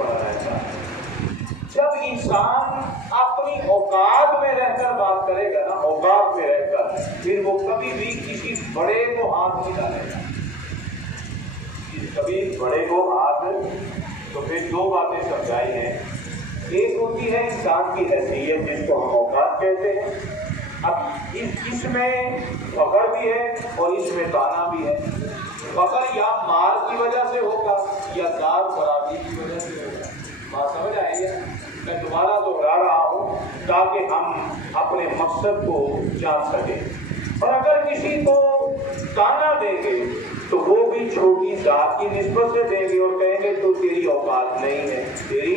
رہتا ہے۔ جب انسان اپنی اوقات میں رہ کر بات کرے گا نا، اوقات میں رہ کر، پھر وہ کبھی بھی کسی بڑے کو ہاتھ نہیں ڈالے گا۔ کبھی بڑے کو ہاتھ، تو پھر دو باتیں سمجھائی ہیں۔ ایک ہوتی ہے انسان کی حیثیت جس کو ہم اوقات کہتے ہیں۔ اب اس میں فخر بھی ہے اور اس میں تانا بھی ہے۔ فخر یا مال کی وجہ سے ہوگا یا ذات برادری کی وجہ سے ہوگا۔ بات سمجھ آئے گی؟ میں دوبارہ دوہرا رہا ہوں تاکہ ہم اپنے مقصد کو جان سکیں۔ اور اگر کسی کو تانا دیں گے تو وہ بھی چھوٹی ذات کی نسبت سے دیں گے اور کہیں گے تو تیری اوقات نہیں ہے، تیری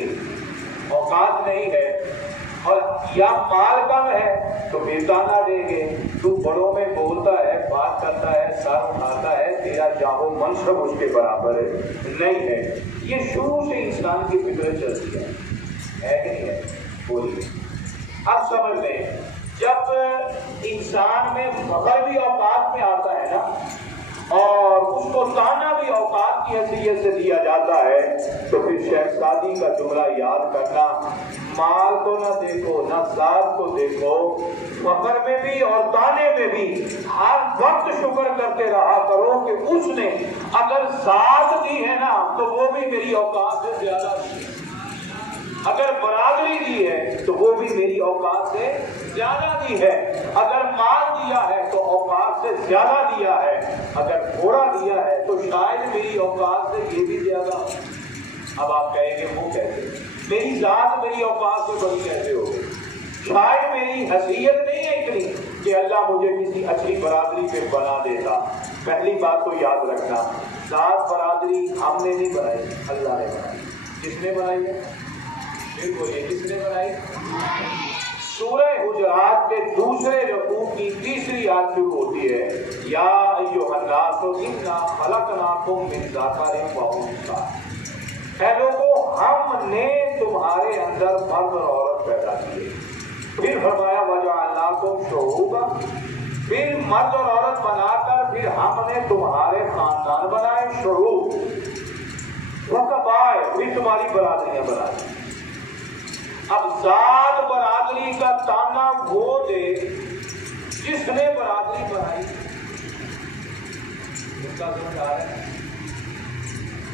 اوقات نہیں ہے۔ اور یا مال کم ہے تو پھر تانا دیں گے، تو بڑوں میں بولتا ہے، بات کرتا ہے، سر اٹھاتا ہے، تیرا جاہو منصب اس کے برابر نہیں ہے۔ یہ شروع سے انسان کی فطرت چلتی ہے کہ نہیں ہے؟ بولیے اب سمجھ لیں، جب انسان میں فخر بھی اوقات میں آتا ہے نا، اور اس کو تانا بھی اوقات کی حیثیت سے دیا جاتا ہے، تو پھر شیخ سعدی کا جملہ یاد کرنا، مال کو نہ دیکھو نہ ذات کو دیکھو، فخر میں بھی اور تانے میں بھی ہر وقت شکر کرتے رہا کرو کہ اس نے اگر ذات دی ہے نا تو وہ بھی میری اوقات سے زیادہ دی ہے، اگر برادری دی ہے تو وہ بھی میری اوقات سے زیادہ دی ہے، اگر مال دیا ہے تو اوقات سے زیادہ دیا ہے، اگر گھوڑا دیا ہے تو شاید میری اوقات سے یہ بھی زیادہ۔ اب آپ کہیں گے وہ کیسے؟ میری ذات میری اوقات سے بڑی کیسے ہو گئی؟ شاید میری حیثیت نہیں ہے اتنی کہ اللہ مجھے کسی اچھی برادری پہ بنا دیتا۔ پہلی بات تو یاد رکھنا، ذات برادری ہم نے نہیں بنائی، اللہ نے بنائی۔ کس نے بنائی ہے؟ پھر بولیے کس نے بنائی؟ سورہ حجرات کے دوسرے رکوع کی تیسری آیت شروع ہوتی ہے، یا ایھا الناس انا خلقناکم من ذکر و انثی، اے لوگوں ہم نے تمہارے اندر مرد اور عورت پیدا کیے۔ پھر فرمایا وجعلناکم شعوبا، پھر مرد اور عورت بنا کر پھر ہم نے تمہارے خاندان بنائے، شعوب وقبائل، پھر تمہاری برادریاں بنائی۔ اب ذات برادری کا تانا وہ دے جس نے برادری بنائی۔ اس کا سمجھ آ رہا ہے؟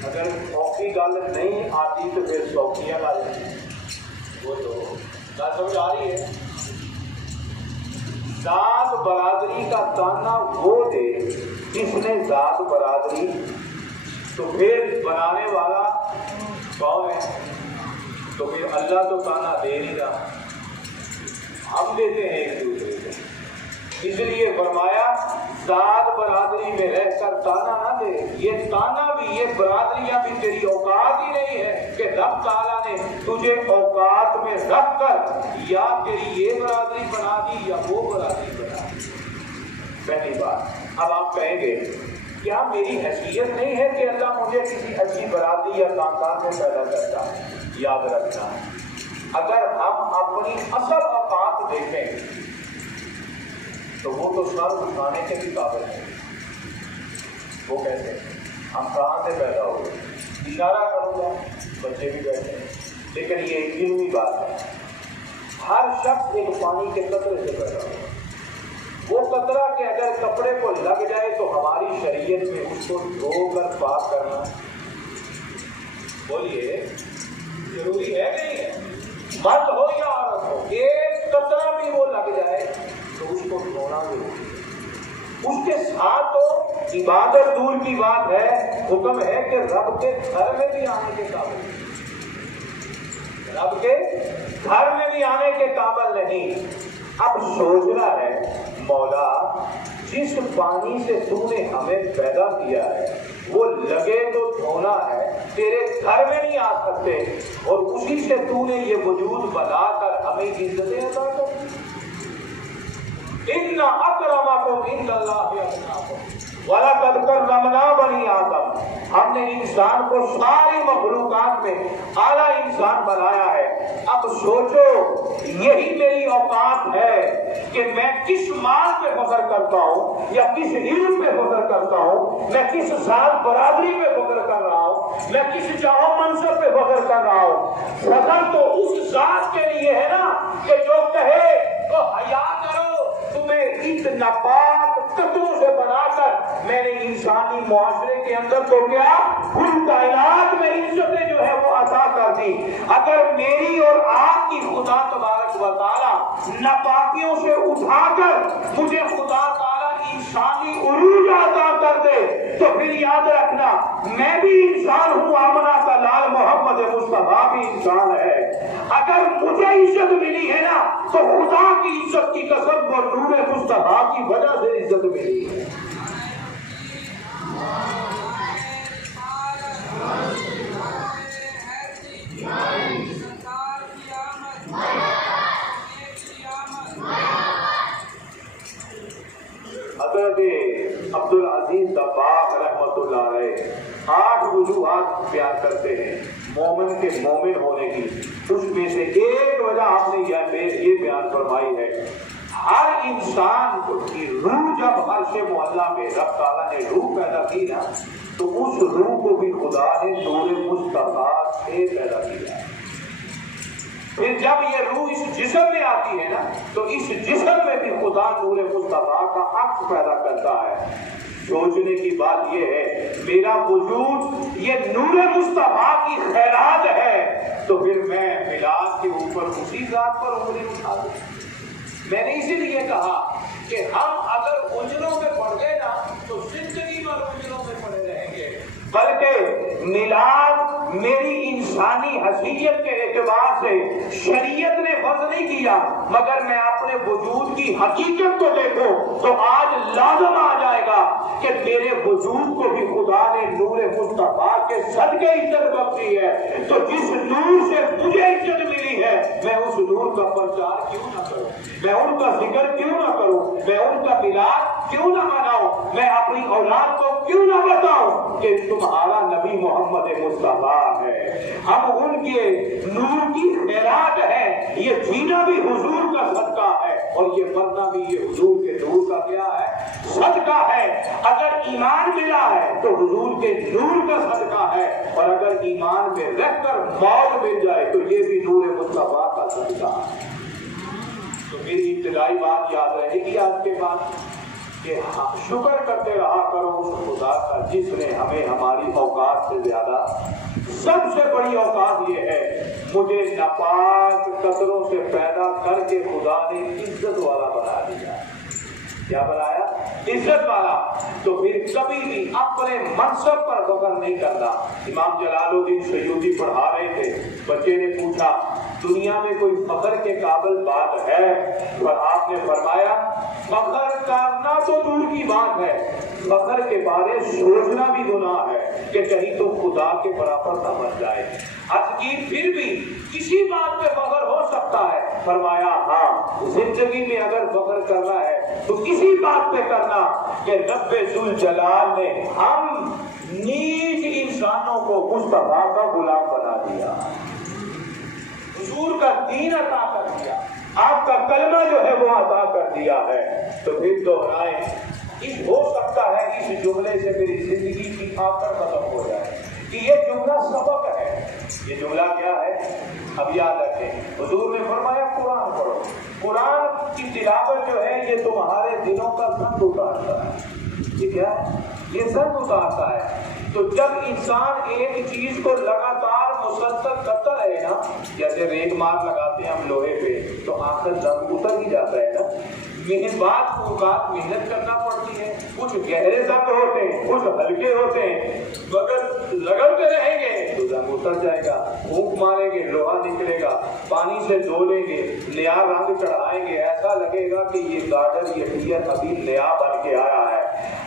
اگر سوکھی گل نہیں آتی تو پھر سوکھیاں لا جائیں، وہ تو بات سمجھ آ رہی ہے؟ ذات برادری کا تانا وہ دے جس نے ذات برادری، تو پھر بنانے والا کون ہے؟ تو پھر اللہ تو تانا دے نہیں رہا، ہم دیتے ہیں ایک دوسرے کو۔ اس لیے فرمایا ذات برادری میں رہ کر تانا نہ دے، یہ تانا بھی، یہ برادریاں بھی تیری اوقات ہی نہیں ہے کہ رب تعالیٰ نے تجھے اوقات میں رکھ کر یا تیری یہ برادری بنا دی یا وہ برادری بنا دی۔ پہلی بات۔ اب آپ کہیں گے کیا میری حیثیت نہیں ہے کہ اللہ مجھے کسی اچھی برادری یا خاندان میں پیدا کرتا؟ یاد رکھنا، اگر ہم اپنی اصل اوقات دیکھیں تو وہ تو سر اٹھانے کے بھی قابل ہیں۔ وہ کیسے؟ ہم کہاں سے پیدا ہوئے؟ اشارہ کروں گا، بچے بھی بیٹھے ہیں، لیکن یہ ایک علمی بات ہے۔ ہر شخص ایک پانی کے قطرے سے پیدا ہوا۔ وہ قطرہ کہ اگر کپڑے کو لگ جائے تو ہماری شریعت میں اس کو دھو کر پاک کرنا، بولیے ضروری ہے نہیں ہے؟ مرد ہو یا عورت ہو، ایک قطرہ بھی وہ لگ جائے تو اس کو دھونا ضروری ہے۔ اس کے ساتھ تو عبادت دور کی بات ہے، حکم ہے کہ رب کے گھر میں بھی آنے کے قابل نہیں، رب کے گھر میں بھی آنے کے قابل نہیں۔ اب سوچنا ہے مولا جس پانی سے تو نے ہمیں پیدا کیا ہے وہ لگے تو دھونا ہے، تیرے گھر میں نہیں آ سکتے، اور اسی سے تو نے یہ وجود بنا کر ہمیں عزتیں عطا کر۔ ان اکرمکم عند اللہ اتقاکم، वलक़द कर्रमना बनी आदम, हमने इंसान को सारी मखलूकात में आला इंसान बनाया है। अब सोचो, यही मेरी औकात है कि मैं किस माल पे फख्र करता हूँ या किस इल्म पे फख्र करता हूँ, मैं किस जात बरादरी पे फख्र कर रहा हूँ, मैं किस चाहो मनसब पे फख्र कर रहा हूँ। फख्र तो उस जात के लिए है ना कि जो कहे तो हया करो, तुम्हें इस नापाक तत्वों से बनाकर मैंने इंसानी मुआशरे के अंदर तो क्या कुल कायनात में इज्जतें जो है वो अता कर दी। अगर मेरी और आपकी खुदा तबारक व तआला नापाकियों से उठाकर मुझे खुदा ताला इंसानी उरूज अता कर दे, तो फिर याद रखना मैं भी इंसान हूँ, आमना का लाल मोहम्मद मुस्तफा भी इंसान है। अगर मुझे इज्जत मिली है ना तो खुदा की इज्जत की कसम और नूर मुस्तफा की वजह से इज्जत मिली है। हज़रत अब्दुल अजीज दब्बाग रहमतुल्लाह अलैह 8 वजूहात बयान करते हैं मोमिन के मोमिन होने की। उसमें से एक वजह आपने ये बयान फरमाई है, हर इंसान की रूह जब अर्श मुअल्ला में रब ताला ने रूह पैदा की ना, तो उस रूह को भी खुदा ने नूर मुस्तफा से पैदा किया। फिर जब ये रूह इस जिस्म में आती है ना, तो इस जिस्म में भी खुदा नूर मुस्तफा का अक्स पैदा करता है। सोचने की बात ये है, मेरा वजूद ये नूर मुस्तफा की खैरात है, तो फिर मैं मिलाद के ऊपर उसी जात पर उंगली उठा दूं। मैंने इसीलिए कहा कि हम अगर उजरों में पड़ गए ना तो जिंदगी भर उजरों में पड़े रहेंगे, बल्कि मिलाद मेरी इंसानी हसीयत के एतबार से शरीयत ने फर्ज नहीं किया, मगर मैं अपने वजूद की हकीकत को देखो तो आज लाजम आ जाएगा कि मेरे वजूद को भी खुदा ने नूर मुस्तफा के सदके इज्जत बख्शी है। तो जिस नूर से मुझे इज्जत मिली है, मैं उस नूर का प्रचार क्यों ना करूं, मैं उनका जिक्र क्यों ना करूं, मैं उनका मिलाद क्यों ना मनाऊं, मैं अपनी औलाद को क्यों ना बताऊं कि तुम्हारा नबी मोहम्मद मुस्तफा है, हम उनके नूर की खैरात है। ये जीना भी हुजूर का सदका है और ये मरना भी ये हुजूर के नूर का क्या है, सदका है। अगर ईमान मिला है तो हुजूर के नूर का सदका है, और अगर ईमान में रहकर मौत मिल जाए तो ये भी नूर मुस्तफा का सदका है। तो मेरी इब्तिदाई बात याद रहेगी आज के बाद कि शुक्र करते रहा करो उस खुदा का जिसने हमें हमारी औकात से ज्यादा, सबसे बड़ी औकात ये है, मुझे नापाक कतरों से पैदा करके खुदा ने इज्जत वाला बना दिया। क्या बनाया? इज्जत वाला। तो फिर कभी भी अपने मनसब पर फख्र नहीं करना। इमाम जलालुद्दीन सयूती पढ़ा रहे थे, बच्चे ने पूछा दुनिया में कोई फख्र के काबिल बात है? और आपने फरमाया फख्र करना तो दूर की बात है, फख्र के बारे सोचना भी गुनाह है कि कहीं तो खुदा के बराबर न बन जाए। असकीर फिर भी किसी बात पे फख्र हो सकता है। फरमाया हाँ, जिंदगी में अगर फख्र करना है तो किसी बात पे करना कि रब्बे जुल जलाल ने हम नीच इंसानों को मुस्तफा का गुलाम बना दिया, हुजूर का दीन अता कर दिया, आपका कलमा जो है वो अता कर दिया है। तो फिर दोहराए, इस हो सकता है इस जुमले से मेरी जिंदगी की आकर खत्म हो जाए कि ये जुमला सबक है। ये जुमला क्या है? अब याद रखें, हुजूर ने फरमाया कुरान पढ़ो। कुरान की तिलावत जो है ये तुम्हारे दिलों का जंग उतारता है। ये क्या है? ये जंग उतारता है। तो जब इंसान एक चीज को लगातार मुसलसल करता रहे ना, जैसे रेत मार लगाते हैं हम लोहे पे, तो आखिर जंग उतर ही जाता है ना। मेहनत करना पड़ती है, कुछ गहरे जंग होते हैं, कुछ हल्के होते हैं, मगर लगते रहेंगे तो जंग उतर जाएगा। फूंक मारेंगे लोहा निकलेगा, पानी से धो लेंगे, नया रंग चढ़ाएंगे, ऐसा लगेगा कि ये गार्डन ये डियर अभी नया बन के आया है।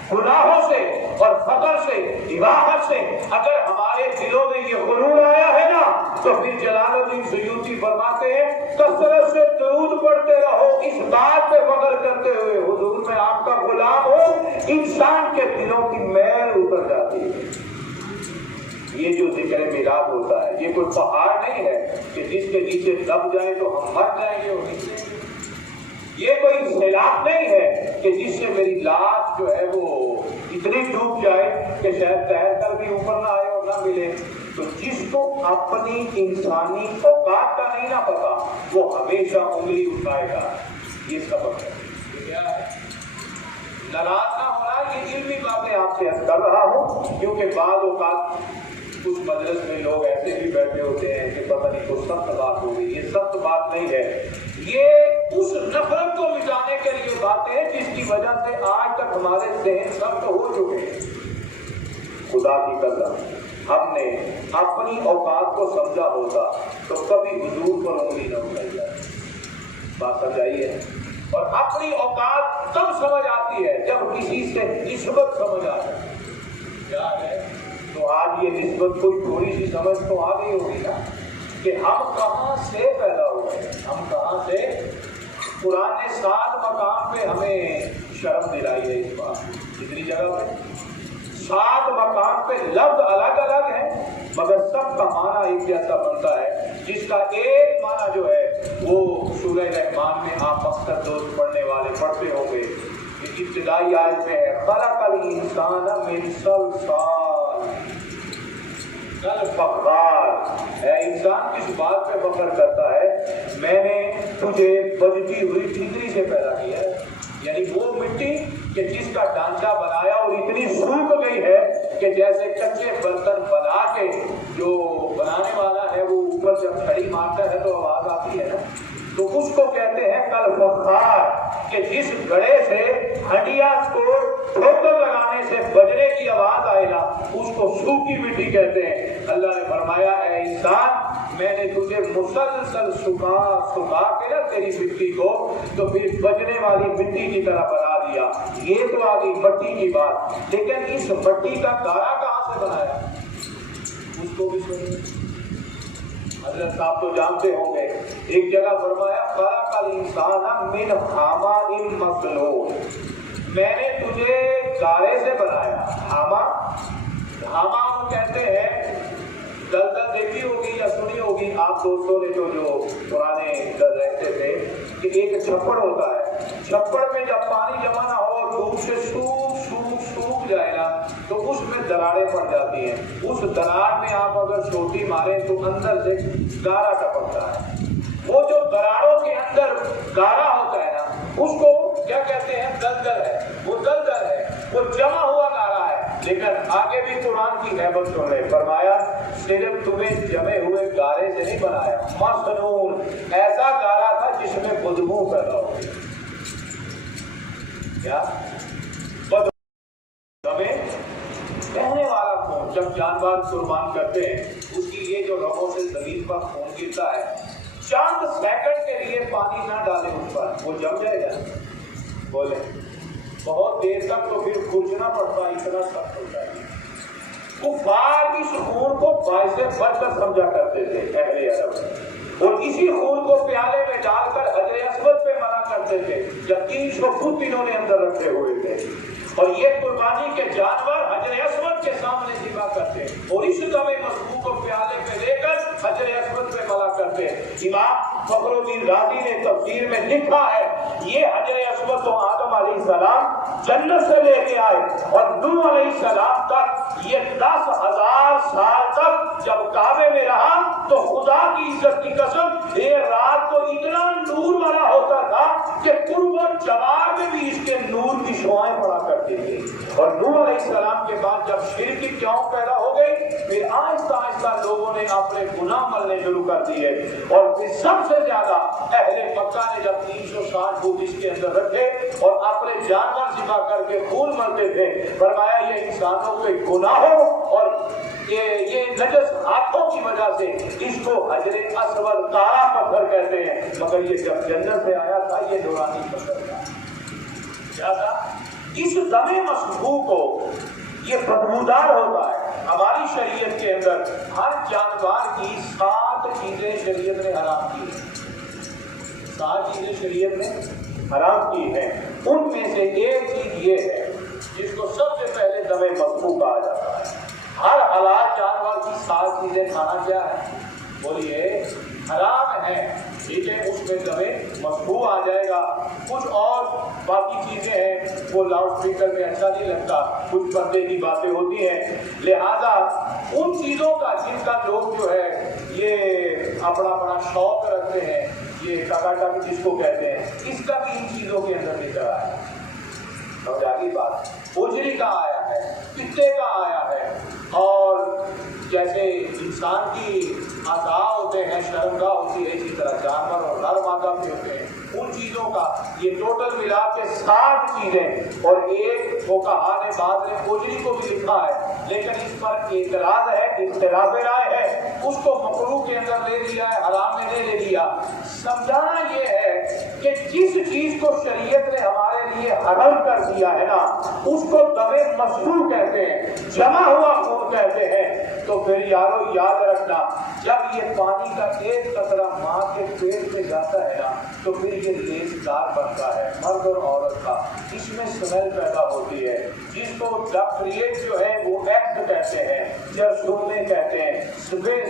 गुनाहों से और फकर से, इबादत से अगर हमारे दिलों में ये गुरूर आया है ना, तो फिर जलालुद्दीन सयूती फरमाते हैं कसरत से दरूद पढ़ کرتے رہو اس بات پہ فخر کرتے ہوئے حضور میں آپ کا غلام ہو، انسان کے دلوں کی میل اتر جاتی ہے۔ یہ جو ذکر میلاد ہوتا ہے یہ کوئی پہاڑ نہیں ہے کہ جس کے نیچے دب جائے تو ہم مر جائیں گے اور نیچے، یہ کوئی سیلاب نہیں ہے کہ جس سے میری لاش جو ہے وہ اتنی ڈوب جائے کہ شاید تیر کر بھی اوپر نہ آئے اور نہ ملے۔ تو جس کو اپنی انسانی اوقات کا نہیں نہ پتا وہ ہمیشہ انگلی اٹھائے گا۔ یہ سبق ہے، یہ کیا ہے؟ ناراض نہ ہونا، یہ علمی باتیں آپ سے کر رہا ہوں کیونکہ بعض اوقات کچھ مجلس میں لوگ ایسے بھی بیٹھے ہوتے ہیں کہ پتہ نہیں کوئی سخت بات ہوگی۔ یہ سخت بات نہیں ہے، یہ اس نفرت کو مٹانے کے لیے باتیں ہیں جس کی وجہ سے آج تک ہمارے ذہن سخت ہو چکے ہیں۔ خدا کی قسم ہم نے اپنی اوقات کو سمجھا ہوتا تو کبھی حضور پر انگلی نہ اٹھائی جاتی۔ بات سمجھائی ہے؟ اور اپنی اوقات تب سمجھ آتی ہے جب کسی سے نسبت سمجھ آ جائے۔ کیا ہے؟ تو آج یہ نسبت کوئی تھوڑی سی سمجھ تو آ گئی ہوگی نا کہ ہم کہاں سے پیدا ہوئے، ہم کہاں سے۔ قرآن نے 7 مقام پہ ہمیں شرم دلائی ہے اس بات، کتنی جگہ پہ 7 مقام پہ لفظ الگ الگ ہیں مگر سب کا معنی ایک جیسا بنتا ہے، جس کا ایک معنی جو ہے وہ سورہ رحمان میں آپ اکثر دوست پڑھنے والے پڑھتے ہوں گے۔ ابتدائی آیت میں ہے خلق الانسان من صلصال کالفخار۔ اے انسان کس بات پہ فخر کرتا ہے؟ میں نے تجھے بجتی ہوئی ٹھیکری سے پیدا کیا ہے، یعنی وہ مٹی کہ جس کا ڈھانچہ بنایا اور اتنی سوکھ گئی ہے کہ جیسے کچے برتن بنا کے جو بنانے والا ہے وہ اوپر جب چھڑی مارتا ہے تو آواز آتی ہے نا، تو اس کو کہتے ہیں کالفخار کہ جس گڑھے سے ہڈیاں کو ٹھوکر لگانے سے بجنے کی آواز آئے گا اس کو سوکھی مٹی کہتے ہیں۔ اللہ نے فرمایا اے انسان میں نے تجھے مسلسل سکھا کے نا تیری مٹی کو تو پھر بجنے والی مٹی کی طرح بنا دیا۔ یہ تو آ گئی مٹی کی بات، لیکن اس مٹی کا گارا کہاں سے بنایا اس کو بھی سنیے۔ حضرت صاحب تو جانتے ہوں گے، ایک جگہ فرمایا خلق الانسان من حماء مسنون، میں نے تجھے گارے سے بنایا۔ حما کہتے ہیں دلدل دیکھی ہوگی یا سنی ہوگی آپ دوستوں نے جو پرانے دل رہتے تھے کہ ایک چھپڑ ہوتا ہے، چھپڑ میں جب پانی جمع نہ ہو اور دھوپ سے سوکھ جائے نا تو اس میں دراڑیں پڑ جاتی ہیں، اس دراڑ میں آپ اگر چھوٹی ماریں تو اندر سے گارا ٹپکتا ہے۔ وہ جو دراڑوں کے اندر گارا ہوتا ہے نا اس کو کیا کہتے ہیں؟ دلدل ہے، وہ دلدل ہے، وہ جمع ہوا گارا ہے۔ لیکن آگے بھی قرآن کی حیبت سن رہے، فرمایا صرف تمہیں جمے ہوئے گارے سے نہیں بنایا، مسنون ایسا گارا تھا جس میں بدبو پیدا ہو گئی۔ کیا کہنے والا خون جب جانور قربان کرتے ہیں اس کی یہ جو رگوں سے زمین پر خون گرتا ہے، چند سیکنڈ کے لیے پانی نہ ڈالے اس پر وہ جم جائے گا؟ بولے بہت دیر تک تو پھر کھرچنا پڑتا، اتنا سخت ہوتا ہے۔ کفار اس خون کو باعث برکت سمجھا کرتے تھے اہل عرب، اور اسی خون کو پیالے میں ڈال کر حجر اسود پہ منا کرتے تھے جب 300 فٹ انہوں نے اندر رکھے ہوئے تھے، اور یہ قربانی کے جانور حجر اسود کے سامنے ذبح کرتے اور اس دم مسبوق کو پیالے پہ لے کر حجر اسود پہ ملا کرتے۔ امام فخر الدین رازی نے تفسیر میں لکھا ہے یہ حجر اسود تو آدم علیہ السلام جنت سے لے کے آئے اور نوح علیہ السلام تک یہ 10,000 سال تک جب کعبے میں رہا تو خدا کی عزت کی قسم یہ رات کو اتنا نور والا ہوتا تھا کہ قرب و جوار میں بھی اس کے نور کی شعائیں پڑا کرتی تھی۔ اور نوح علیہ السلام کے بعد جب شرک کی چونک پیدا ہو گئی پھر آہستہ آہستہ لوگوں نے اپنے گناہ ملنے شروع کر دیے، اور پھر سب سے زیادہ اہل مکہ نے جب 360 فٹ اس کے اندر رکھے اور اپنے جانور ذبح کر کے خون ملتے تھے، فرمایا یہ انسانوں کے گناہوں اور یہ نجس ہاتھوں کی وجہ سے اس کو حجر اسود کالا پتھر کہتے ہیں، مگر یہ جب جنت سے آیا تھا یہ نورانی پتھر تھا۔ کیا تھا؟ اس دم مسبوع کو یہ بدبودار ہوتا ہے۔ ہماری شریعت کے اندر ہر جانور کی 7 چیزیں شریعت نے حرام کی ہیں، 7 चीजें शरीयत ने हराम की हैं, उनमें से एक चीज ये है जिसको सबसे पहले दमे मकफू कहा जाता है। हर हलाल जानवर की 7 चीजें खाना क्या है? बोलिए, हराम है, ठीक है, उसमें दमे मकफू आ जाएगा। कुछ और बाकी चीजें हैं वो लाउड स्पीकर में अच्छा नहीं लगता, कुछ पर्दे की बातें होती हैं, लिहाजा उन चीजों का जिनका लोग जो है ये अपना बड़ा शौक रखते हैं, ये टकाटक जिसको कहते हैं, इसका भी इन चीजों के अंदर निकल आया है। नौजागी बात, उजरी का आया है, पित्ते का आया है, और जैसे इंसान की आदा होते हैं, शर्मगाह होती है, इसी तरह जानवर और नर मादा भी होते हैं, उन चीजों का ये टोटल मिला के 7 चीजें। और एक वो कहा ने बाद में उजरी को भी लिखा है, लेकिन इस पर एतराज है, इख्तिलाफ राय है, उसको मकरूह के अंदर ले लिया है, हराम में ले लिया। समझाना ये है कि जिस चीज को शरीयत ने हमारे लिए हराम कर दिया है ना, उसको दमे मसरूर कहते हैं, जमा हुआ खून कहते हैं। तो फिर यारो याद रखना, जब ये पानी का एक कतरा माँ के पेट से जाता है ना, तो फिर ये लेसदार बनता है मर्द और औरत का, इसमें स्मेल पैदा होती है, जिसको डॉक्टरेट जो है वो एक्ट कहते हैं, जरसूने कहते हैं,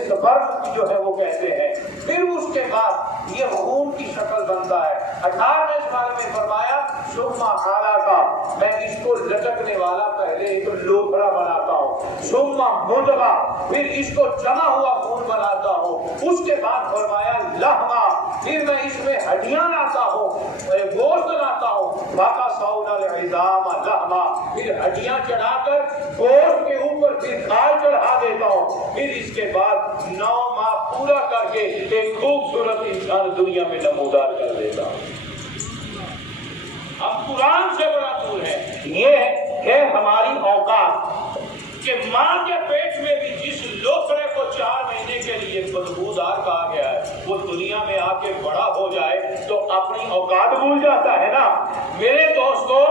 स्पर्म जो है वो कहते हैं। फिर उसके बाद ये खून की शक्ल बनता है। 18वें साल में फरमाया सुम्मा आला का, मैं इसको लटकने वाला पहले एक लोथड़ा बनाता हूँ, सुम्मा मुदगा, फिर इसको जमा हुआ खून बनाता हूँ, उसके बाद फरमाया लहमा, फिर मैं इसमें हड्डियां लाता हूँ, गोश्त लाता हूँ, बाका सौना इज़ाम लहमा, फिर हड्डियां चढ़ाकर गोश्त के ऊपर फिर खाल चढ़ा देता हूँ, फिर इसके बाद 9 माह पूरा करके एक खूबसूरत इंसान दुनिया में नमूदार कर देता हूँ। हम कुरान से बड़ा दूर है। ये है हमारी औकात कि माँ के पेट में भी जिस लोथड़े को 4 महीने के लिए बदबूदार कहा गया है, वो दुनिया में आके बड़ा हो जाए तो अपनी औकात भूल जाता है ना। मेरे दोस्तों,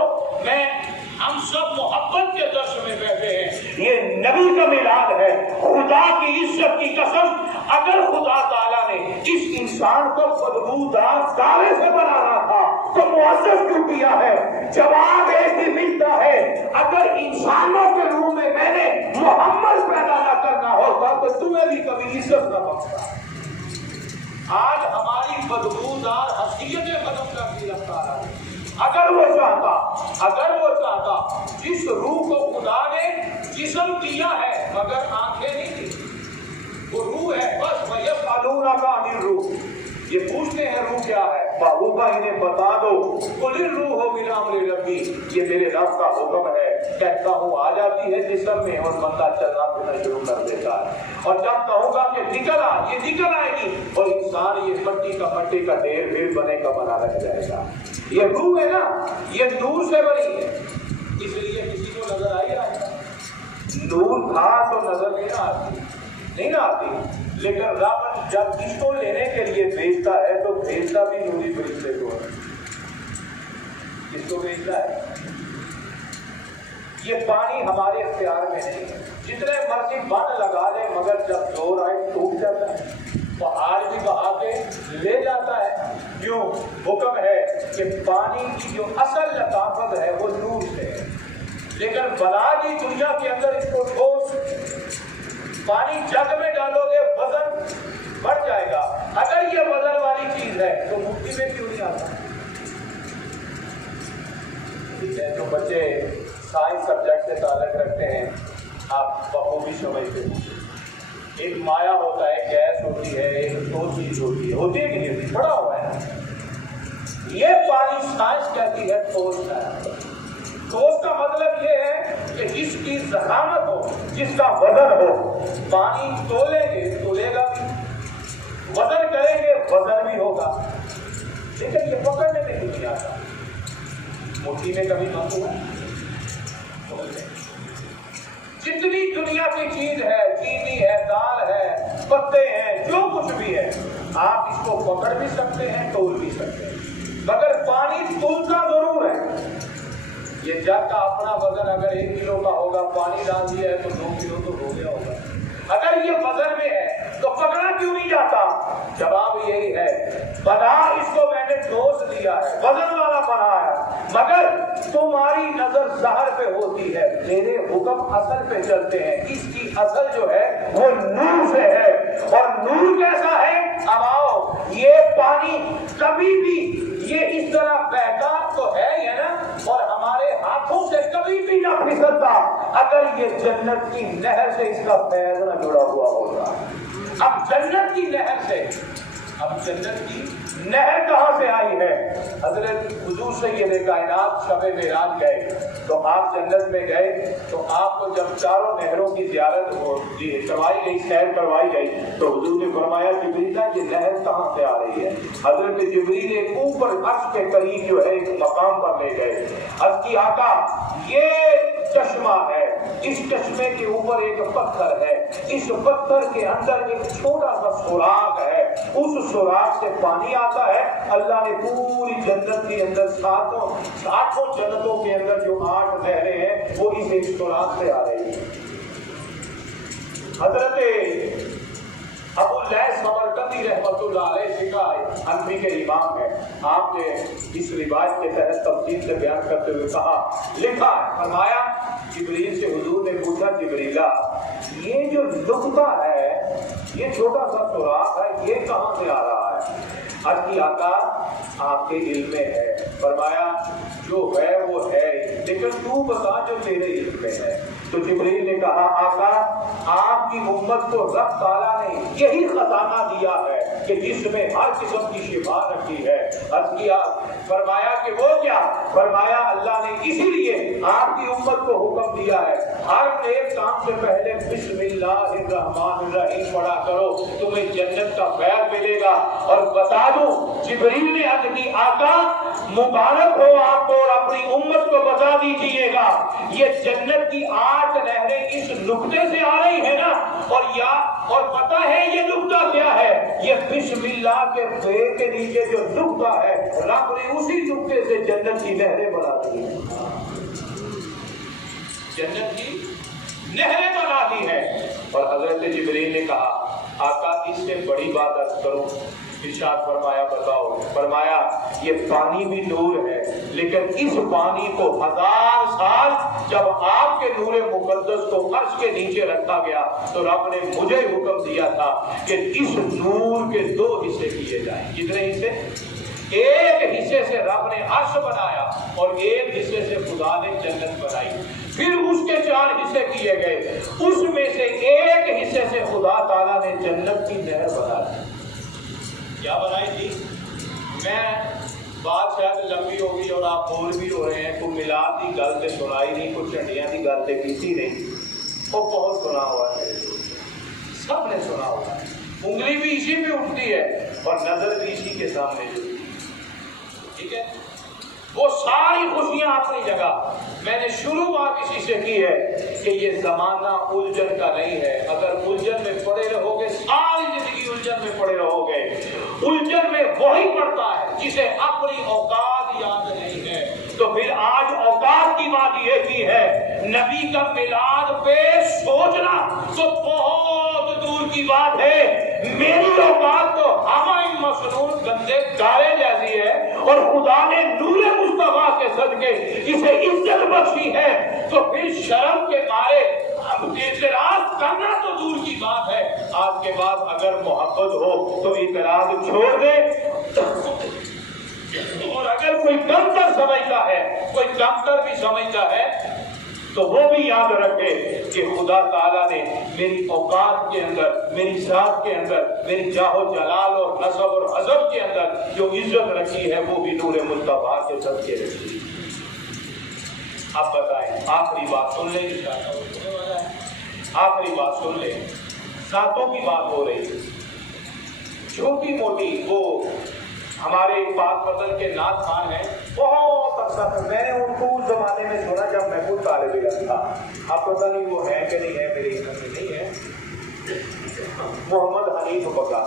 हम सब मोहब्बत के दर्श में बैठे हैं, ये नबी का मिलाद है, खुदा की इज्जत की कसम, अगर खुदा ताला ने इस इंसान को बदबूदार ताले से बनाना था तो मुअज़्ज़ज़ क्यों किया है? जवाब एक ही मिलता है, अगर इंसानों के रूप में मैंने मोहम्मद पैदा न करना होता तो तुम्हें भी कभी इज्जत न बख्शा। आज हमारी बदबूदार हसीयतें खत्म कर दी रफ्तार है। अगर वो चाहता जिस रूह को खुदा ने जिस्म दिया है मगर आंखें नहीं दी, वो रूह है बस। वयस्अलूना का अनिर रूह, ये पूछते हैं रूह क्या है, महबूबा इन्हें बता दो, कुलिर रूह हो मिन अम्रि रब्बी, ये मेरे रब का हुक्म है, कहता हूँ आ जाती है जिस्म में और बंदा चलना फिरना शुरू कर देता है। और जब कहूँगा कि निकल आ, ये निकल आएगी और इंसान ये मट्टी का ढेर फिर बने का बना रह जाएगा। ये रूह है ना, ये नूर से बनी है, इसलिए किसी को नजर आई आएगा। नूर था तो नजर नहीं आती, लेकिन रब जब इसको लेने के लिए भेजता है तो भेजता भी नूरी फरिश्ते को है। किसको भेजता है? ये पानी हमारे इख्तियार में नहीं है, जितने मर्जी बंद लगा ले, मगर जब जोर आए टूट जाता है, पहाड़ भी बहा के ले जाता है। क्यों? हुक्म है कि पानी की जो असल लताफत है वो नूर से है, लेकिन बना दी दुनिया के अंदर इसको ठोस। पानी जग में डालोगे वजन बढ़ जाएगा, अगर ये वजन वाली चीज है तो मुट्ठी में क्यों नहीं आता? ठीक है, तो बच्चे साइंस सब्जेक्ट से ताल्लुक रखते हैं, आप बखूबी समझते हैं। एक माया होता है, गैस होती है, एक दो चीज होती है कि नहीं? बड़ा हुआ है ना, ये पानी साइंस कहती है ठोस है। ठोस का मतलब ये है कि जिसकी ज़खामत हो, जिसका वजन हो, पानी तोलेंगे तोलेगा भी, वजन करेंगे वजन भी होगा, लेकिन ये पकड़ने में नहीं आता। मुट्ठी में कभी बंद हुआ? जितनी दुनिया की चीज है, चीनी है, दाल है, पत्ते हैं, जो कुछ भी है, आप इसको पकड़ भी सकते हैं, तोल भी सकते हैं, मगर पानी तोलता जरूर है। ये जग का अपना वजन अगर 1 किलो का होगा, पानी डाल दिया है तो 2 किलो तो हो गया होगा। अगर ये वजन में है تو पकड़ा क्यों नहीं जाता? जवाब यही है, बना इसको मैंने डोज दिया है, वजन वाला बनाया, मगर तुम्हारी नजर जहर पे होती है, मेरे हुक्म असल पे चलते हैं। इसकी असल जो है वो नूर से है, और नूर कैसा है? अब आओ, ये पानी कभी भी ये इस तरह बहता तो है ये ना, और हमारे हाथों से कभी भी ना फिसलता अगर ये जन्नत की नहर से इसका फैज़ न जुड़ा हुआ होता। अब जन्नत की नहर से, अब जन्नत की नहर कहां से आई है? हजरत हुजूर सैयद कायनात शब मेराज गए तो आप जन्नत में गए तो आपको जब चारों नहरों की ज़ियारत करवाई गई, सैर करवाई गई, तो हुजूर ने फरमाया जिब्रील ये नहर कहां से आ रही है? हजरत जिब्रील एक ऊपर अर्श के करीब जो है एक मकाम पर ले गए। अर्श की आका ये चश्मा है, इस चश्मे के ऊपर एक पत्थर है, इस पत्थर के अंदर एक छोटा सा सुराख है, उस सुराख से पानी आता है। अल्लाह ने पूरी जन्नत के अंदर सातों जन्नतों के अंदर जो 8 नहरें हैं वो इस एक सुराख से आ रही है। हजरत अबू लैस समरकंदी रहमतुल्लाह अलैह जी का हनफी के इमाम है, आपने इस रिवायत के तहत तफसील से बयान करते हुए कहा, लिखा फरमाया जिब्रील से हुजूर ने पूछा, जिब्रीला ये जो नुक्ता है, ये छोटा सा सुराख है, ये कहां से आ रहा है? अर्ज़ की आका आपके इल्म में है। फरमाया जो है वो है, लेकिन तू बता जो तेरे इल्म में है। तो जिब्रील ने कहा, आका आपकी उम्मत को रब ताला ने यही खजाना दिया है कि जिसमें हर किस्म की शिफा रखी है। अर्ज़ किया, फरमाया कि वो क्या? फरमाया अल्लाह ने इसीलिए आपकी उम्मत को हुक्म दिया है हर नेक काम से पहले बिस्मिल्लाहिर्रहमानिर्रहीम पढ़ा करो, तुम्हें जन्नत का फैज़ मिलेगा। और बता दूं, जिब्रील ने अर्ज़ की, आका मुबारक हो आपको और अपनी उम्मत को बता दीजिएगा ये जन्नत की 8 नहरें इस नुक्ते से आ रही है ना, और पता है ये नुक्ता क्या है? ये बिस्मिल्लाह के पैर के नीचे जो नुक्ता है, रब ने उसी नुक्ते से जन्नत की नहरें बना दी है, जन्नत की नहरें बना दी है। और हजरत जिब्रील ने कहा, आका इससे बड़ी बात अर्ज करूं? इरशाद फरमाया, बताओ। फरमाया ये पानी भी नूर है, लेकिन इस पानी को 1000 साल जब आपके नूरे मुकद्दस को अर्श के नीचे रखा गया तो रब ने मुझे हुक्म दिया था कि इस नूर के 2 हिस्से किए जाएं। कितने हिस्से? एक हिस्से से रब ने अर्श बनाया और एक हिस्से से खुदा ने जन्नत बनाई, फिर उसके 4 हिस्से किए गए, उसमें से एक हिस्से से खुदा ताला ने जन्नत की नहर बना दी। क्या बनाई थी? मैं बात शायद लंबी होगी और आप बोल भी हो रहे हैं, कोई मिलाद की गल से सुनाई नहीं, कोई झंडियां की गल से की नहीं, वो बहुत सुना हुआ है, सब ने सुना हुआ है, उंगली भी इसी पे उठती है और नजर भी इसी के सामने जो, ठीक है, वो सारी खुशियां अपनी जगह। मैंने शुरू बात इसी से की है कि ये जमाना उलझन का नहीं है। अगर उलझन में पड़े रहोगे, सारी जिंदगी उलझन में पड़े रहोगे। उलझन में वही पड़ता है जिसे अपनी औकात याद नहीं है। तो फिर आज औकात की बात ये की है, नबी का मिलाद पे सोचना तो बहुत दूर की बात है। मेरी औकात तो हमारी मसनून गंदे गारे जैसी है और खुदा ने नूरे मुस्तफा के सदके इसे इज्जत बख्शी है, तो फिर शर्म के मारे इतराज करना तो दूर की बात है। आज के बाद अगर मोहब्बत हो तो इतराज छोड़ दे, और अगर कोई कमतर समझता है, कोई कमतर भी समझता है, तो वो भी याद रखे कि खुदा ताला ने मेरी औकात के अंदर, मेरी जात के अंदर, मेरी जाहो जलाल और नसब और हजब के अंदर जो इज्जत रखी है वो भी नूरे मुस्तफा के सदके रखी। अब बताएं, आखिरी बात सुन ले, आखिरी बात सुन ले। जातों की बात हो रही, छोटी मोटी, वो हमारे पाक वतन के नाथ खान हैं, बहुत अच्छा था। मैंने उनको उस जमाने में सुना जब मैं खुद तालिब इल्म था। अब पता नहीं वो है कि नहीं है, मेरे इल्म में नहीं है। मोहम्मद हनीफ बका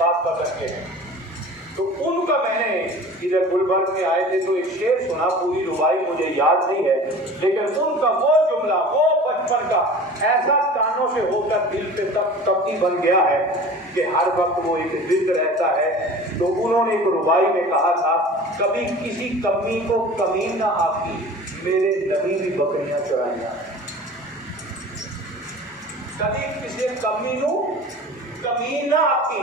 पाक वतन के हैं, तो उनका मैंने इधर गुलबर्ग में आए थे तो एक शेर सुना, पूरी रुबाई मुझे याद नहीं है, लेकिन उनका वो जुमला, वो बचपन का ऐसा कानों से होकर दिल पे तब्ती बन गया है कि हर वक्त वो एक जिक्र रहता है। तो उन्होंने एक रुबाई में कहा था, कभी किसी कमी को कमी ना आकी, मेरे नबी भी बकरियां चराइयां। कभी किसी कमी को कमी ना आकी।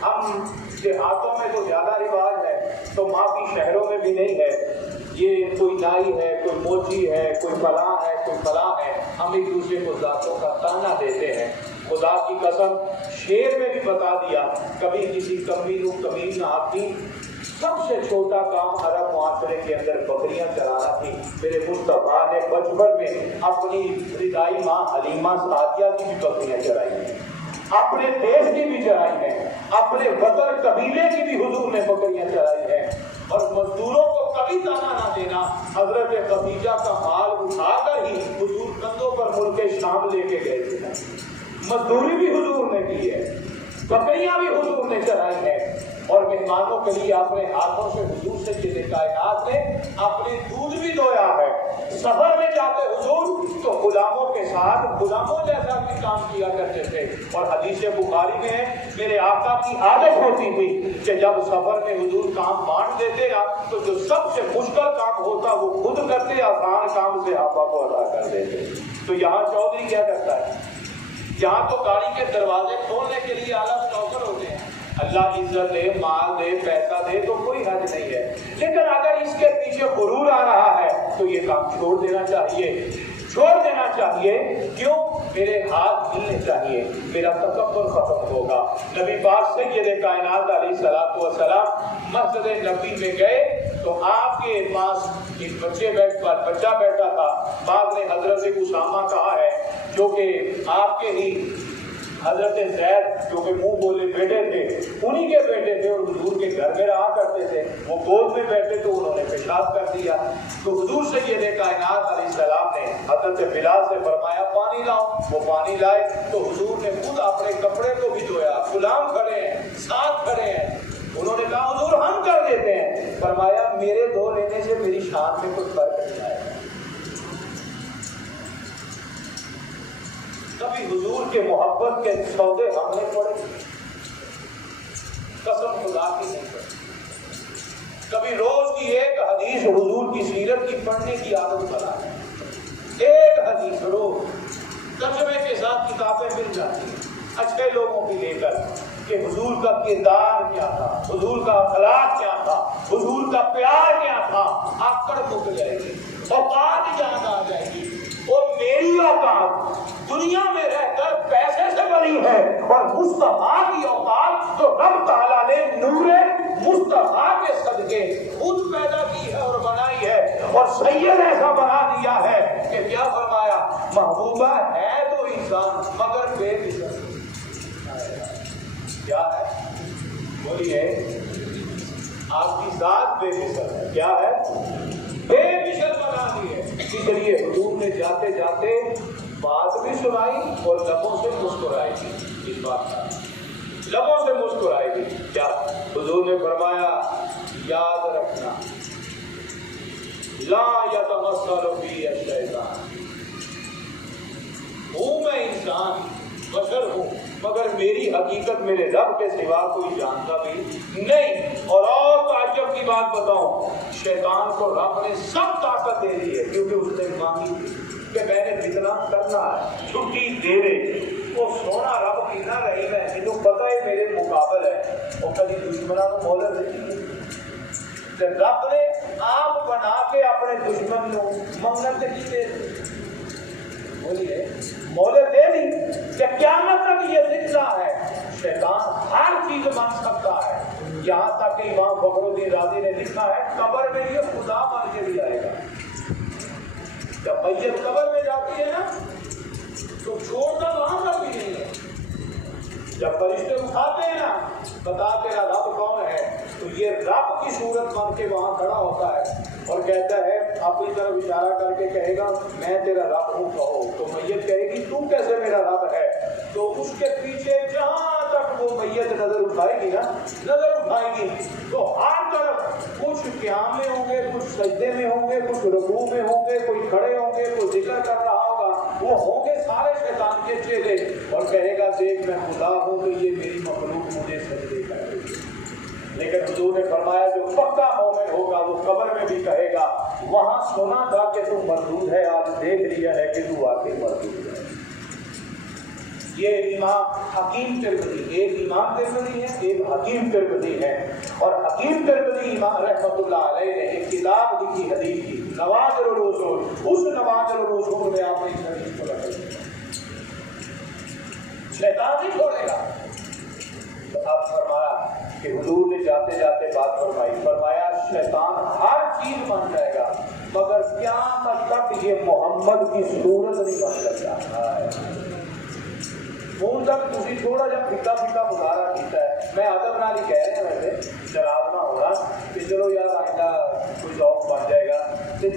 हम देहातों में तो ज्यादा रिवाज है, तो माफी शहरों में भी नहीं है। ये कोई नाई है, कोई मोची है, कोई फलां है, कोई फलां है, हम एक दूसरे को जातों का ताना देते हैं। खुदा की कसम, शेर में भी बता दिया, कभी किसी कमी को कमी ना आती। सबसे छोटा काम अरब मुआशरे के अंदर बकरियां चराना थी। मेरे मुस्तफा ने बचपन में अपनी रिदाई माँ हलीमा सादिया की भी बकरियां चराई हैं, अपने देश की भी चराई है, अपने वतन कबीले की भी हुजूर ने बकरियां चराई है। और मजदूरों को कभी ताना ना देना। हजरत खदीजा का माल उठाकर ही हुजूर कंधों पर मुल्क शाम लेके गए थे। मजदूरी भी हुजूर ने की है, बकरियां भी हुजूर ने चराई है। और मेहमानों के लिए अपने हाथों से हुजूर से जिले कायनात ने अपने दूध भी धोया है। सफर में जाते हुजूर तो गुलामों के साथ गुलामों जैसा भी काम किया करते थे। और हदीस बुखारी में है, मेरे आका की आदत होती थी कि जब सफर में हुजूर काम बांट देते ना, तो जो सबसे मुश्किल काम होता वो खुद करते, आसान काम से आपा को अदा कर देते। तो यहाँ चौधरी क्या करता है, यहाँ तो गाड़ी के दरवाजे खोलने के लिए अलग नौकर होते हैं। अल्लाह इज्जत दे, माल दे, पैसा दे तो कोई हर्ज नहीं है, लेकिन अगर इसके पीछे गुरूर आ रहा है तो ये काम छोड़ देना चाहिए, छोड़ देना चाहिए। क्यों? मेरे हाथ मिलने चाहिए, मेरा तकब्बुर खत्म होगा। नबी पाक सय्यद कायनात अलैहिस्सलातु वस्सलाम मस्जिद नबी में गए तो आपके पास एक बच्चा बैठा था। बाद में हजरत उसामा कहा है, जो कि आपके ही हजरत ज़ैद, जो कि मुंह बोले बेटे थे, उन्हीं के बेटे थे और हुजूर के घर में रहा करते थे। वो गोद में बैठे तो उन्होंने पेशाब कर दिया। तो हुजूर सय्यद कायनात अलैहिस्सलाम ने हजरत बिलाल से फरमाया पानी लाओ। वो पानी लाए तो हुजूर ने खुद अपने कपड़े को भी धोया। गुलाम खड़े हैं, साथ खड़े हैं। उन्होंने कहा हुजूर हम कर देते हैं। फरमाया मेरे धो लेने से मेरी शान में कुछ फर्क नहीं आएगा। कभी हुजूर के मोहब्बत के सौदे हमने पड़े, कसम खुदा की नहीं पड़ी। कभी रोज की एक हदीस हुजूर की सीरत की पढ़ने की आदत बनाए, एक हदीस रोज। तर्जुमे के साथ किताबें मिल जाती हैं अच्छे लोगों की लेकर कि हुजूर का किरदार क्या था, हुजूर का अखलाक क्या था, हुजूर का प्यार क्या था। आकड़ मुक जाएगी, औकात याद आ जाएगी। और मेरी औकात दुनिया में रहकर पैसे से बनी है, और मुस्तफा की औकात तो रब ताला ने नूरे मुस्तफा के सदके खुद पैदा की है और बनाई है। और सैयद ऐसा बना दिया है कि क्या फरमाया, महबूबा है तो इंसान मगर बेमिसल। क्या है? बोलिए, आपकी जात बेमिसल है। क्या है? बेमिसल बना दी है। इसलिए हुजूर ने जाते जाते बात भी सुनाई और लबों से मुस्कुराएगी। इस बात का लबों से मुस्कुराएगी। क्या हुजूर ने फरमाया, याद रखना, ला यतमस्सलु बी अश-शैतान, हूँ मैं इंसान, बशर हूँ, मगर मेरी हकीकत मेरे रब के सिवा कोई जानता भी नहीं। और ताज्जुब की बात बताऊं, शैतान को रब ने सब ताकत दे दी है, क्योंकि उसने मांगी थी कि मैंने जितना करना है छुट्टी दे दे। वो सोना रब की ना रही है, जिन्हों पता है मेरे मुकाबल है, और कभी दुश्मना को मोहलत देती है। रब ने आप बना के अपने दुश्मन को मंगल की दे, बोलिए मोहलत दे दी कि क़यामत तक ये जिंदा है। शैतान हर चीज बन सकता है, यहाँ तक कि इमाम फखरुद्दीन राज़ी ने लिखा है, कब्र में ये खुदा बन के भी आएगा। जब मैयत कब्र में जाती है ना, तो छोड़ना वहां पर भी नहीं है। जब फरिश्ते उठाते हैं ना, बता तेरा रब कौन है, तो ये रब की सूरत बन के वहां खड़ा होता है और कहता है, अपनी तरफ इशारा करके कहेगा मैं तेरा रब हूँ, कहो। तो मैयत कहेगी तू कैसे मेरा रब है? तो उसके पीछे जहां तक वो मैयत नजर उठाएगी ना, नजर उठाएगी तो हर तरफ कुछ क़याम में होंगे, कुछ सजदे में होंगे, कुछ रुकू में होंगे, कोई खड़े होंगे, कोई जिक्र कर रहा होगा। وہ ہوں گے سارے شیطان کے چیلے اور کہے گا دیکھ میں خدا ہوں تو یہ میری مخلوق مجھے سجدے کرے گی. لیکن حضور نے فرمایا جو پکا مومن ہوگا وہ قبر میں بھی کہے گا وہاں سنا تھا کہ تم مردود ہے، آج دیکھ لیا ہے کہ تو واقعی مردود ہے. یہ امام حکیم ترمذی، ایک امام ترمذی ہے، ایک حکیم ترمذی ہے. اور حکیم ترمذی امام رحمۃ اللہ علیہ نے ایک کتاب لکھی حدیث کی نوادر الاصول. اس نوادر الاصول میں آپ نے اس حدیث کو رکھا شیطان نہیں چھوڑے گا. تو اب فرمایا کہ حضور نے جاتے جاتے بات فرمایا شیطان ہر چیز مان جائے گا مگر قیامت تک یہ محمد کی صورت نہیں بن سکتا. فون تک تھی تھوڑا جا پھیکا پھیکا مظاہرہ کیتا ہے. میں ادب نال ہی کہہ رہا ہوں ویسے شراب نہ ہونا کہ چلو یار آئندہ کوئی ذوق بن جائے گا.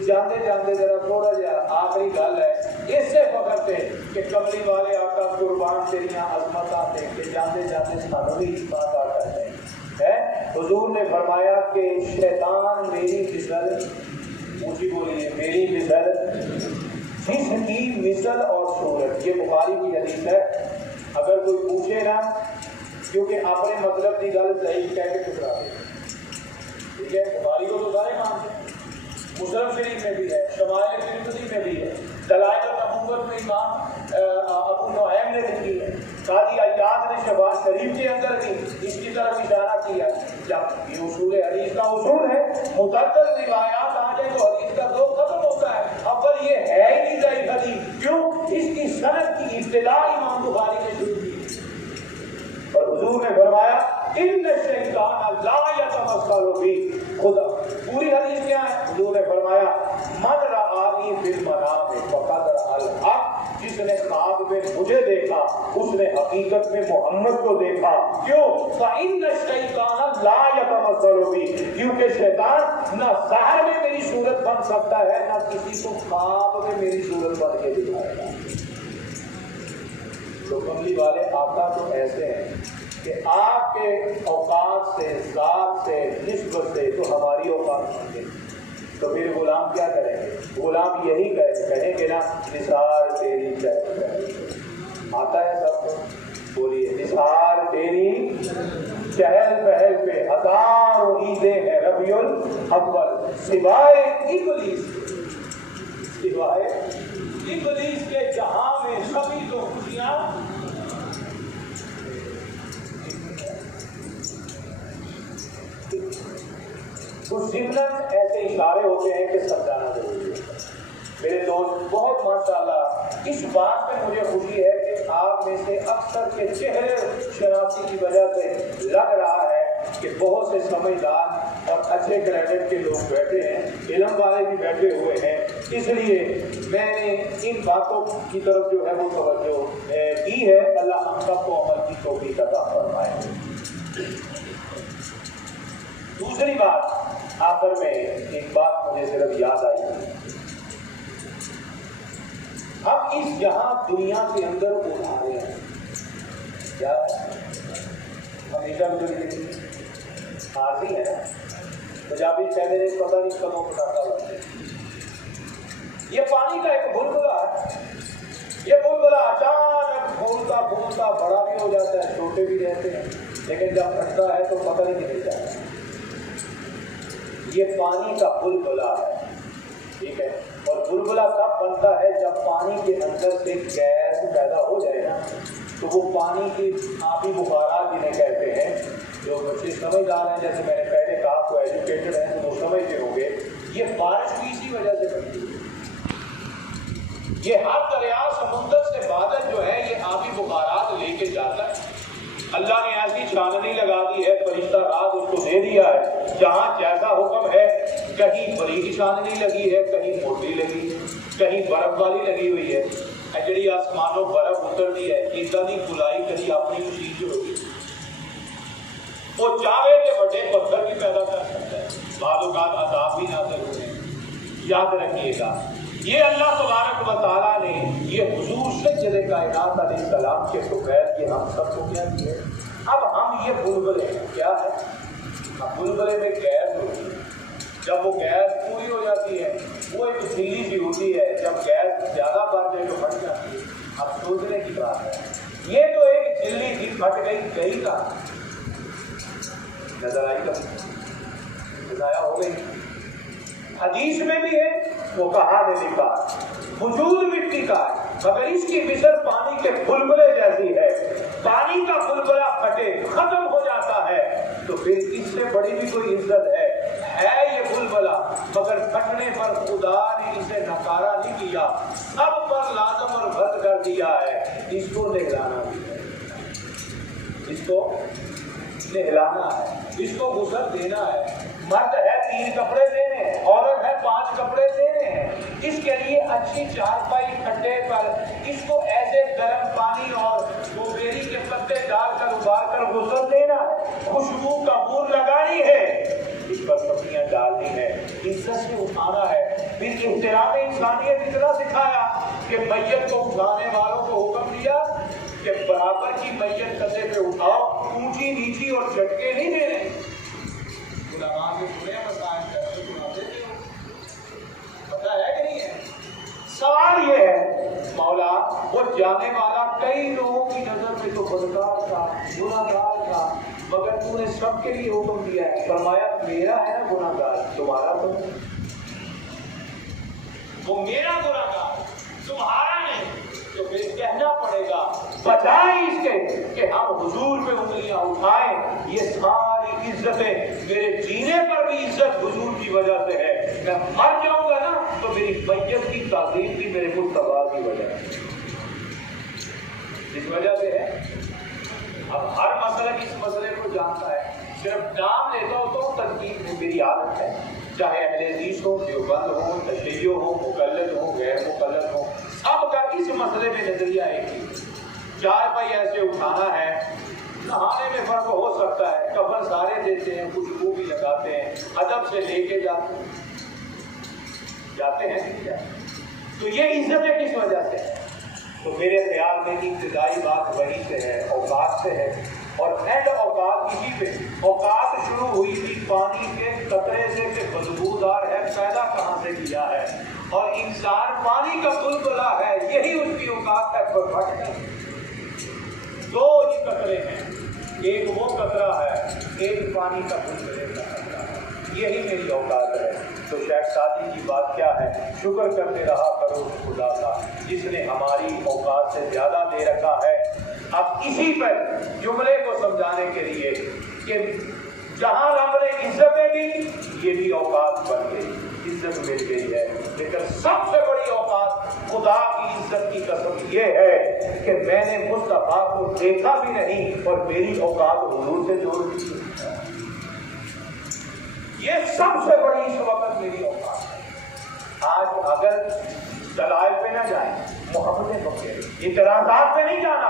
جاندے جاندے ذرا تھوڑا جا آخری گل ہے اسے فخر سے کہ کملی والے آقا قربان تیریاں عظمتاں دیکھ کے جاندے جاندے سانوں بھی بات آ کرتے ہیں. حضور نے فرمایا کہ شیطان میری مثل، اونچی بولیے میری مثل، جس کی مثل اور صورت. یہ بخاری کی حدیث ہے. اگر کوئی پوچھے نا کیونکہ اپنے مطلب کی گل صحیح کہہ کے ٹکرا دے. ٹھیک ہے، بخاری کو تو سارے مانتے ہیں، مسلم شریف میں بھی ہے، شمائل ترمذی میں بھی ہے، دلائل النبوت میں امام ابو نعیم نے لکھی ہے، قاضی عیاض نے شہباز شریف کے اندر بھی اس کی طرف اشارہ کیا. جب یہ اصول حدیث کا اصول ہے متعدد روایات آ جائے تو حدیث کا ذوق ختم ہوتا ہے. اول یہ ہے ہی نہیں ضعیف حدیث، کیوں؟ اس کی سند کی ابتدا امام بخاری نے شروع کی. اور حضور نے فرمایا ان الشیطان لا یتمثل بی. خدا پوری حدیث کیا ہے؟ حضور نے فرمایا من رآنی فی المنام فقد رأى الحق. جس نے خواب میں مجھے دیکھا اس نے حقیقت میں محمد کو دیکھا. کیوں؟ فإن الشیطان لا یتمثل بی. کیونکہ شیطان نہ ظاہر میں میری صورت بن سکتا ہے نہ کسی کو خواب میں میری صورت بن کے دکھائے گا. تو کملی والے آقا تو ایسے ہیں کہ آپ کے اوقات سے، ذات سے، نسبت سے تو ہماری اوقات بن گئی. تو پھر غلام کیا کریں گے؟ غلام یہی کہیں گے نا نثار تیری چہل. آتا ہے سب کو؟ بولیے نثار تیری چہل پہل پہ ہزاروں عیدیں ہیں ربیع الاول سوائے ابلیس کے جہاں میں سبھی تو خوشیاں. کچھ ضمن ایسے اشارے ہوتے ہیں کہ سمجھانا ضروری ہے. میرے دوست بہت ماشاءاللہ اس بات پہ مجھے خوشی ہے کہ آپ میں سے اکثر کے چہرے شناسی کی وجہ سے لگ رہا ہے کہ بہت سے سمجھدار اور اچھے کریڈٹ کے لوگ بیٹھے ہیں، علم والے بھی بیٹھے ہوئے ہیں. اس لیے میں نے ان باتوں کی طرف جو ہے وہ توجہ کی ہے. اللہ ہم سب کو عمل کی توفیق عطا فرمائے. دوسری بات آخر میں ایک بات مجھے صرف یاد آئی. ہم اس یہاں دنیا کے اندر ادھارے ہیں کیا ہمیشہ عارضی ہے نا. پنجابی کہتے ہیں پتہ نہیں کدوں پٹاخہ لگتے. یہ پانی کا ایک بلبلا ہے. یہ بلبلا اچانک پھولتا پھولتا بڑا بھی ہو جاتا ہے، چھوٹے بھی رہتے ہیں، لیکن جب پھٹتا ہے تو پتہ نہیں چل جاتا. یہ پانی کا بلبلا ہے. ٹھیک ہے، اور بلبلا تب بنتا ہے جب پانی کے اندر سے گیس پیدا ہو جائے نا تو وہ پانی کی آبی بخارات جنہیں کہتے ہیں. جو بچے سمجھدار ہیں جیسے میں نے پہلے کہا کو ایجوکیٹڈ ہیں تو وہ سمجھتے ہوں گے یہ بارش بھی اسی وجہ سے بنتی ہے. یہ ہر دریا سمندر سے بادل جو ہے یہ آبی بخارات لے کے جاتا ہے. اللہ نے ایسی چھاننی لگا دی ہے، فرشتہ رات اس کو دے دیا ہے جہاں جیسا حکم ہے. کہیں بڑی چھاننی لگی ہے، کہیں موٹی لگی ہے، کہیں برف والی لگی ہوئی ہے. جڑی آسمانوں برف اترتی ہے ادھر کی کلائی کہیں اپنی مشین جو ہوگی وہ چاہے کہ بڑے پتھر بھی پیدا کر سکتا ہے. بعض اوقات عذاب بھی نازل ہوتے ہیں. یاد رکھیے گا یہ اللہ تبارک و تعالیٰ نے یہ حضور سید کائنات علیہ السلام کے فقیر یہ ہم سب کو کیا کیے. اب ہم یہ بلبلے کیا ہے، بلبلے میں گیس ہوتی ہے. جب وہ گیس پوری ہو جاتی ہے वो एक झिल्ली सी होती है, जब गैस ज्यादा बढ़ जाए तो फट जाती है। अब सोचने की बात है, ये तो एक झिल्ली थी, फट गई का नजर आई, कभी नजाया हो गई। हदीस में भी है, वो कहा है लिखा, वजूद मिट्टी का मगर इसकी मिसर पानी के बुलबुले जैसी है। पानी का बुलबुला फटे खत्म हो जाता है तो फिर इससे बड़ी भी कोई इज्जत है ये बुलबुला, मगर फटने पर खुदा ने इसे नकारा नहीं किया, सब पर लाजम और भर्त कर दिया है। इसको नहलाना भी है, इसको नहलाना है, इसको गुस्ल देना है। मर्द है 3 कपड़े देने हैं, औरत है 5 कपड़े देने हैं। इसके लिए अच्छी चारपाई खड्डे पर इसको ऐसे गर्म पानी और गोबेरी के पत्ते डालकर उबाल कर गुस्ल देना है, खुशबू का बूंद लगानी है, इस पर सब्जियां डालनी है, इज्जत से उठाना है। फिर इहतराम इंसानियत इतना सिखाया कि मैयत को उठाने वालों को हुक्म दिया कि बराबर की मैयत कंधे पे उठाओ, ऊंची नीची और झटके नहीं देने। पता है कि नहीं है? सवाल ये है, मौला वो जाने वाला कई लोगों की नजर में तो बदकार था, गुनाहगार था, मगर तूने सबके लिए हुक्म दिया है, फरमाया मेरा है ना गुनाहगार, तुम्हारा तो वो मेरा गुनाहगार तुम्हारा नहीं। तो फिर कहना पड़ेगा बजाय इसके कि हम हुजूर पे उंगलियां उठाएं, ये सारी इज्जतें मेरे जीने पर भी इज्जत हुजूर की वजह से है। मैं मर जाऊंगा ना तो मेरी मैयत की ताज़ीम भी मेरे मुस्तफा की वजह से, इस वजह से है। अब हर मसला इस मसले को जानता है, सिर्फ नाम लेता हो तो तनकीद में मेरी आदत है, चाहे अहले हदीस हो, देवबंद हो, तशय्यो हो, मुकल्लद हो, गैर मुकल्लद हो, सबका इस मसले में नजरिया एक ही। 4 पाई ऐसे उठाना है, नहाने में फर्क हो सकता है, कफन सारे देते हैं, खुशबू भी लगाते हैं, अदब से लेके जाते हैं क्या? तो ये इज्जत किस वजह से है? तो मेरे ख्याल में इब्तिदाई बात वही से है, औकात से है, और एंड औकात इसी पे। औकात शुरू हुई थी पानी के कतरे से कि बदबूदार है, पैदा कहाँ से किया है, और इंसान पानी का बुलबुला है, यही उसकी औकात है। पर फट नहीं, 2 ही कतरे हैं, एक वो कतरा है, एक पानी का बुलबुले का कतरा है, यही मेरी औकात है। तो शेख सादी की बात क्या है, शुक्र करते रहा करो खुदा का जिसने हमारी औकात से ज्यादा दे रखा है। अब इसी पर जुमले को समझाने के लिए कि जहां रब ने इज्जतें दी, ये भी औकात बन गई, इज्जत मिल गई है। लेकिन सबसे बड़ी औकात खुदा की इज्जत की कसम ये है कि मैंने मुस्तफा को देखा भी नहीं और मेरी औकात हुजूर से जोड़ दी। ये सबसे बड़ी इस वक्त मेरी औकात है। आज अगर दलाइल पे ना जाए, मोहब्बतें पकड़े, इतराज़ात पे नहीं जाना।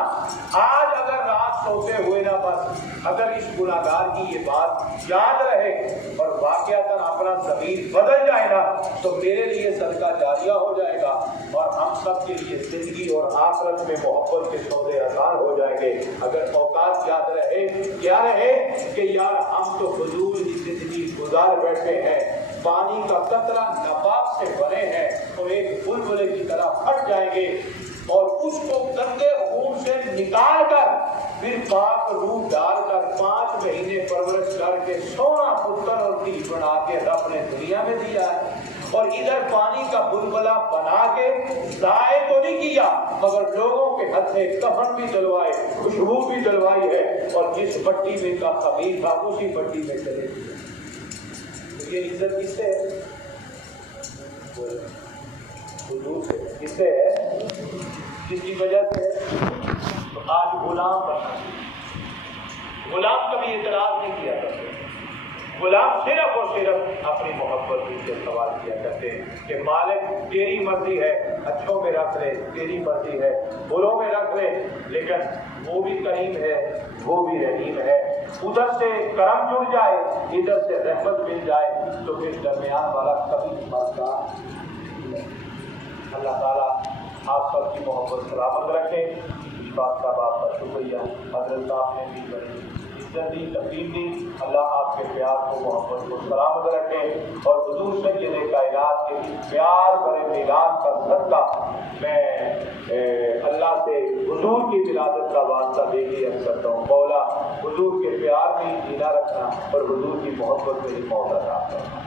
आज अगर रात सोते हुए ना बस अगर इस गुनाहगार की ये बात याद रहे और वाक़यातन अपना ज़मीर बदल जाए ना, तो मेरे लिए सदका जारिया हो जाएगा और हम सब के लिए जिंदगी और आखिरत में मोहब्बत के सौदे आसान हो जाएंगे। अगर औकात याद रहे, क्या रहे कि यार हम तो फजूल की जिंदगी गुजार बैठे हैं, पानी का कतरा नबाब से बने हैं तो एक बुलबुले की तरह फट जाएंगे और उसको गंदे खून से निकाल कर फिर पाक रूह डालकर 5 महीने परवरिश करके सोना पुत्र और धी बना के रब ने दुनिया में दिया है। और इधर पानी का बुलबुला बना के जाए तो नहीं किया, मगर लोगों के हाथ में कफन भी डलवाए, खुशबू भी डलवाई है, और जिस पट्टी में का खमीर था उसी पट्टी में चले गए। ये इज्जत किससे है? हुजूर से। किससे है? किसकी वजह से है? तो आज गुलाम बनना, गुलाम कभी इतराज नहीं किया करते, गुलाम सिर्फ और सिर्फ अपनी मोहब्बत से सवाल किया करते हैं कि मालिक तेरी मर्जी है, अच्छों में रख ले, तेरी मर्जी है, बुरों में रख ले, लेकिन वो भी करीम है, वो भी रहीम है। उधर से करम जुड़ जाए, इधर से रहमत मिल जाए, तो फिर दरमियान वाला कभी बात। अल्लाह ताला आप सबकी मोहब्बत सलामत रखे। इस बात का आपका शुक्रिया। हजरत साहब ने भी عزت دی، تقدیم دی. اللہ آپ کے پیار کو محبت کو سلامت رکھے اور حضور سید کائنات کے پیار بھرے میلاد کا صدقہ میں اللہ سے حضور کی ولادت کا واسطہ دے کے عرض کرتا ہوں، مولا حضور کے پیار میں ہی جینا رکھنا اور حضور کی محبت میں ہی موت عطا کرنا.